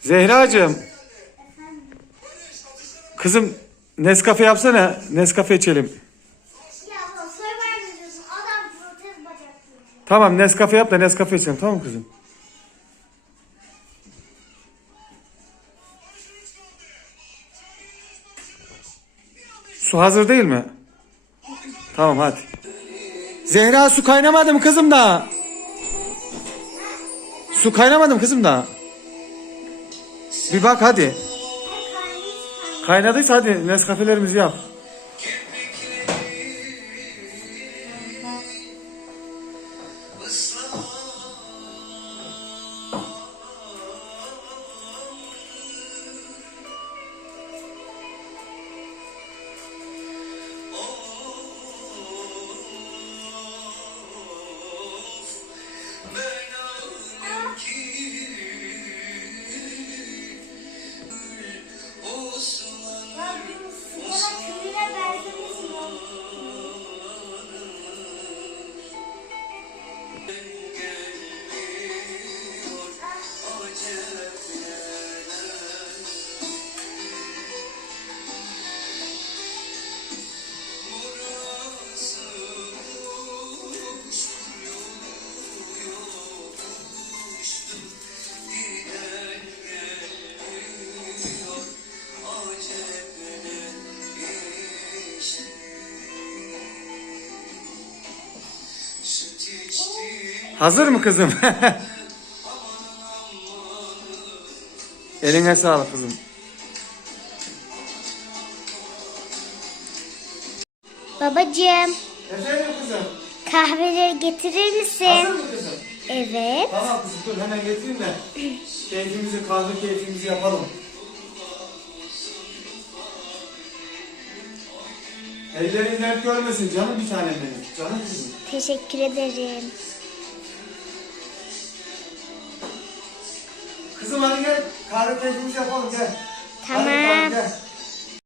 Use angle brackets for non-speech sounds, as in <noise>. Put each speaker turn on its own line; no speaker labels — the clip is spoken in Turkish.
Zehracığım. Kızım Nescafe yapsana. Nescafe içelim. Tamam Nescafe yap da Nescafe içelim. Tamam mı kızım? Su hazır değil mi? Tamam hadi. Zehra su kaynamadı mı kızım daha? Su kaynamadı mı kızım daha? Bir bak hadi. Kaynadıysa hadi Nescafelerimizi yap. Hazır mı kızım? <laughs> Eline sağlık kızım.
Babacığım
Efendim kızım.
kahveleri getirir misin?
mı kızım?
Evet.
Tamam kızım dur hemen getireyim de keyfimizi kahve keyfimizi yapalım. Ellerin dert görmesin canım bir tanem benim. Canım kızım.
Teşekkür ederim.
Kızım hadi gel kahve keyfimizi yapalım gel.
Tamam.
Hadi bakalım, gel.